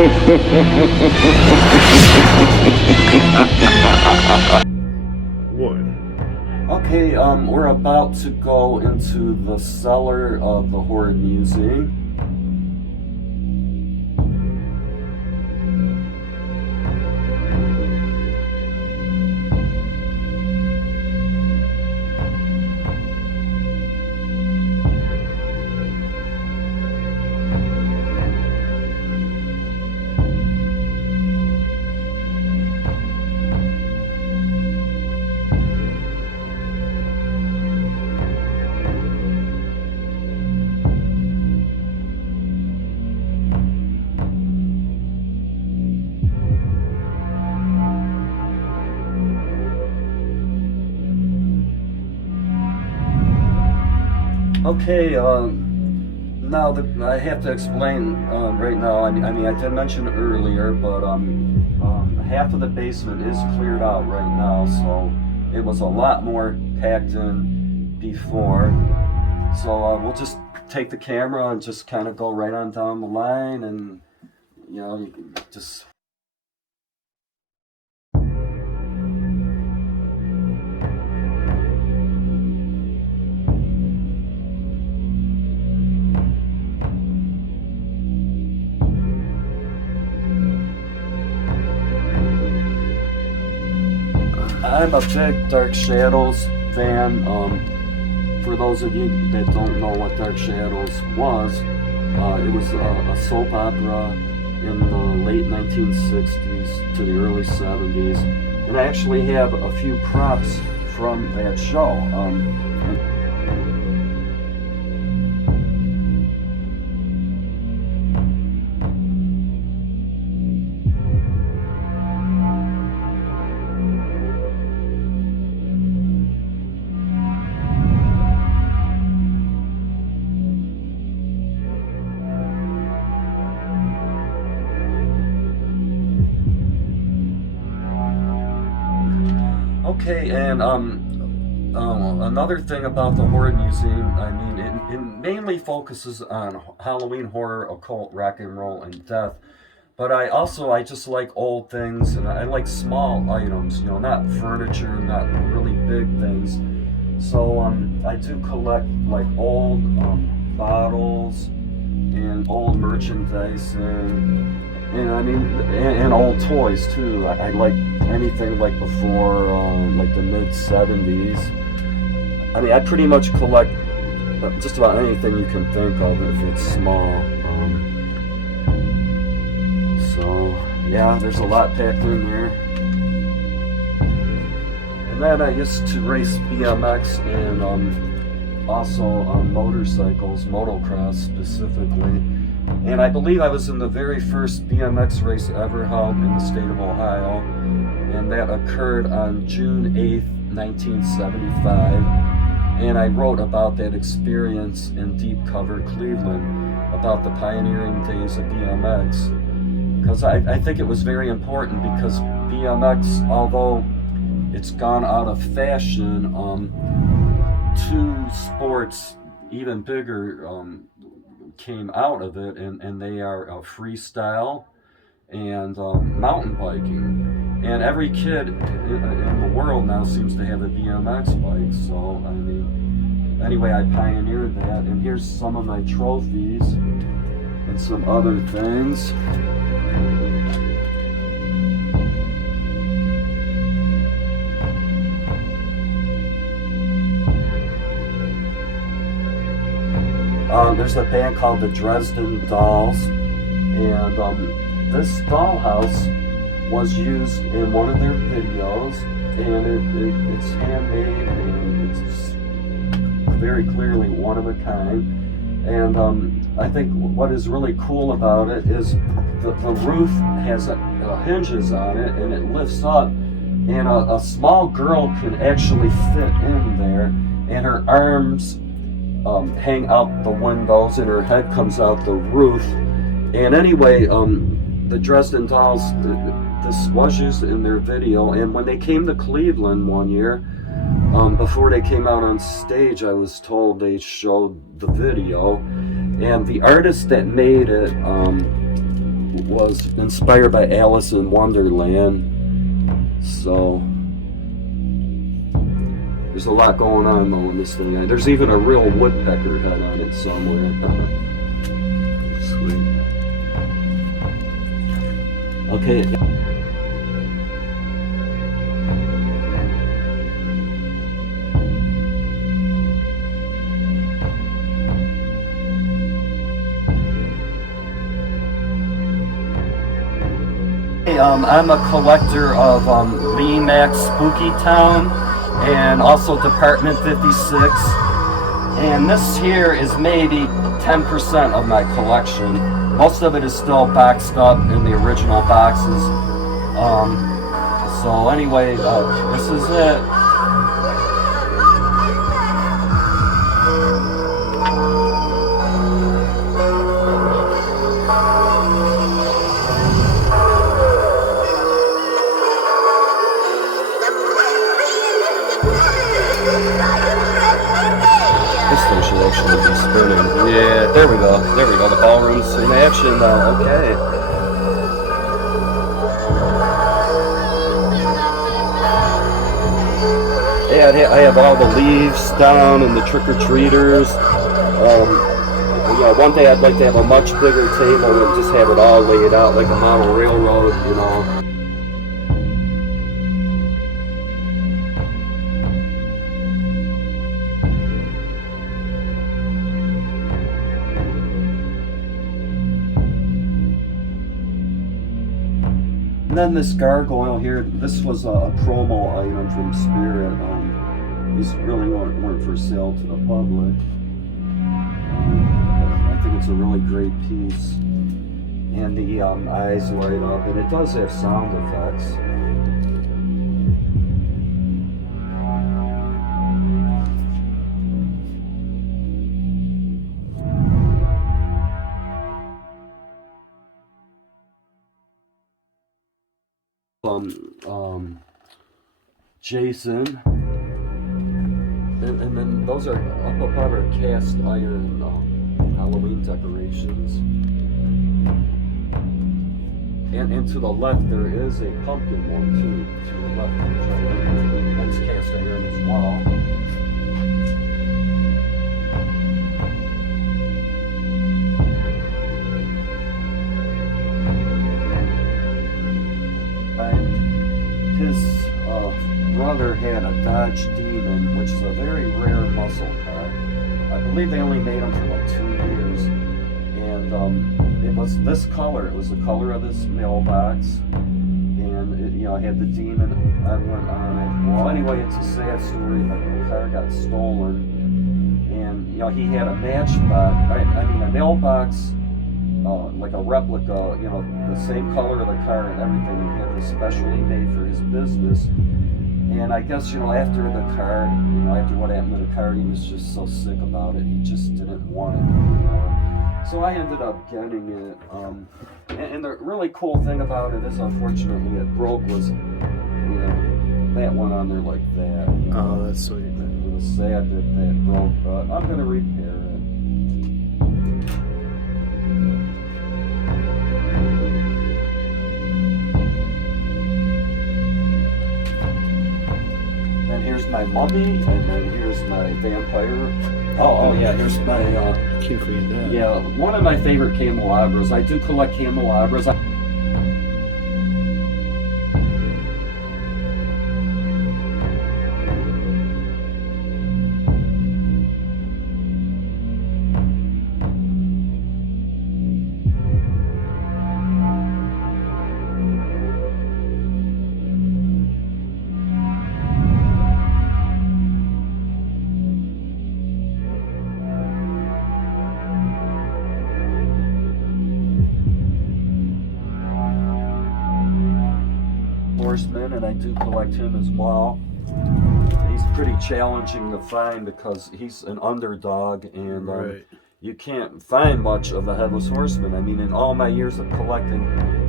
Okay, we're about to go into the cellar of the H.O.R.D Museum. Okay, now I have to explain right now. I mean, I did mention it earlier, but half of the basement is cleared out right now, so it was a lot more packed in before. So we'll just take the camera and just kind of go right on down the line, and you know, you can just. I'm a big Dark Shadows fan. For those of you that don't know what Dark Shadows was, it was a soap opera in the late 1960s to the early 70s. And I actually have a few props from that show. Okay, and another thing about the H.O.R.D Museum, I mean, it mainly focuses on Halloween, horror, occult, rock and roll, and death. But I just like old things, and I like small items, you know, not furniture, not really big things. So I do collect like old bottles and old merchandise, and I mean, and old toys too. I like anything like before, like the mid-70s. I mean, I pretty much collect just about anything you can think of if it's small. So, yeah, there's a lot packed in there. And then I used to race BMX and also motorcycles, motocross specifically. And I believe I was in the very first BMX race ever held in the state of Ohio, and that occurred on June 8th, 1975. And I wrote about that experience in Deep Cover, Cleveland, about the pioneering days of BMX. Because I think it was very important, because BMX, although it's gone out of fashion, two sports even bigger came out of it, and they are freestyle and mountain biking. And every kid in the world now seems to have a BMX bike. So, I mean, anyway, I pioneered that. And here's some of my trophies and some other things. There's a band called the Dresden Dolls, and this dollhouse was used in one of their videos, and it's handmade, and it's very clearly one of a kind. And I think what is really cool about it is the roof has hinges on it, and it lifts up, and a small girl can actually fit in there, and her arms hang out the windows, and her head comes out the roof. And anyway, the Dresden Dolls, this was used in their video. And when they came to Cleveland one year, before they came out on stage, I was told they showed the video, and the artist that made it was inspired by Alice in Wonderland. So there's a lot going on though in this thing. There's even a real woodpecker head on it somewhere. Sweet. Okay. I'm a collector of Lee Mack's Spooky Town and also Department 56. And this here is maybe 10% of my collection. Most of it is still boxed up in the original boxes. So anyway, this is it. This thing should actually be spinning. Yeah, there we go. There we go. The ballroom's in action now. Okay. Yeah, I have all the leaves down and the trick-or-treaters. One day I'd like to have a much bigger table and just have it all laid out like a model railroad, you know. And then this gargoyle here, this was a promo item from Spirit. These really weren't for sale to the public. I think it's a really great piece. And the eyes light up, and it does have sound effects. Jason, and then those are up above our cast iron Halloween decorations, and to the left there is a pumpkin one too. To the left, that's cast iron as well. His brother had a Dodge Demon, which is a very rare muscle car. I believe they only made them for like 2 years. And it was this color. It was the color of this mailbox. And it, it had the Demon emblem on it. Well, anyway, it's a sad story, but the car got stolen. And, he had a matchbox, a mailbox, like a replica, the same color of the car and everything. He had this specially made for his business. And I guess, after the car, after what happened to the car, he was just so sick about it. He just didn't want it anymore. So I ended up getting it. And the really cool thing about it is, unfortunately, it broke was, that one on there like that. Oh, that's sweet. It was sad that broke, but I'm going to repair it. And here's my mummy, and then here's my vampire. Oh yeah, here's my, Can't forget that. yeah, one of my favorite candelabras. I do collect candelabras. Horseman, and I do collect him as well. He's pretty challenging to find because he's an underdog, and Right. you can't find much of the Headless Horseman. I mean, in all my years of collecting,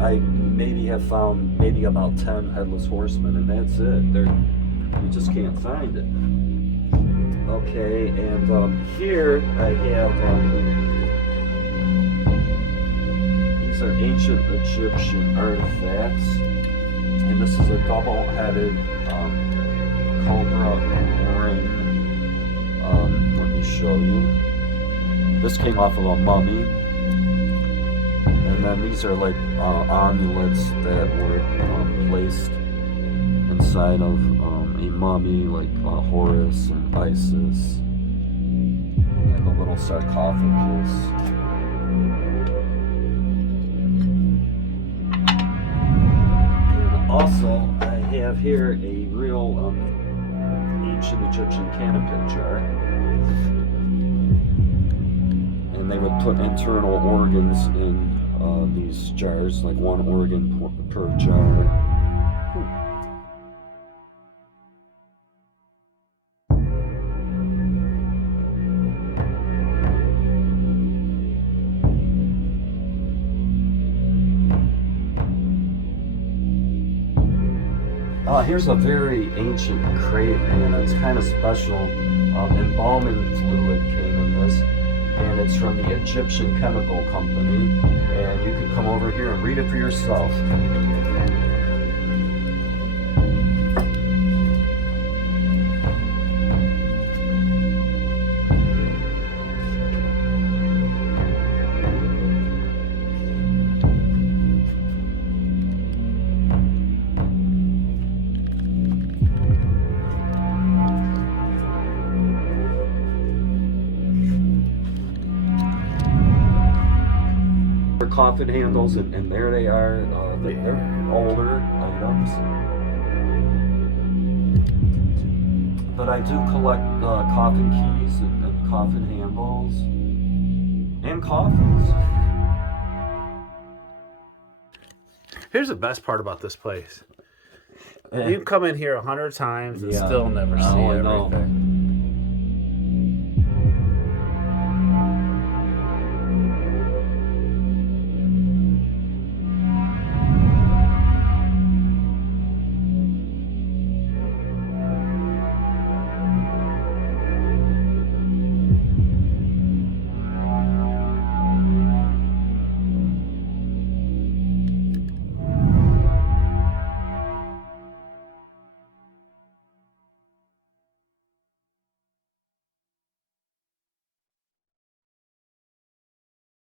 I maybe have found maybe about 10 Headless Horsemen, and that's it. You just can't find it. Okay, and here I have These are ancient Egyptian artifacts, and this is a double-headed cobra ring. Let me show you. This came off of a mummy, and then these are like amulets that were placed inside of a mummy, like Horus and Isis, and a little sarcophagus. Also, I have here a real ancient Egyptian canopic jar. And they would put internal organs in these jars, like one organ per jar. Here's a very ancient crate, and it's kind of special. Embalming fluid came in this, and it's from the Egyptian Chemical Company. And you can come over here and read it for yourself. Coffin handles, and there they are. They're older items, but I do collect coffin keys and coffin handles and coffins. Here's the best part about this place. You can come in here 100 times and still never see everything.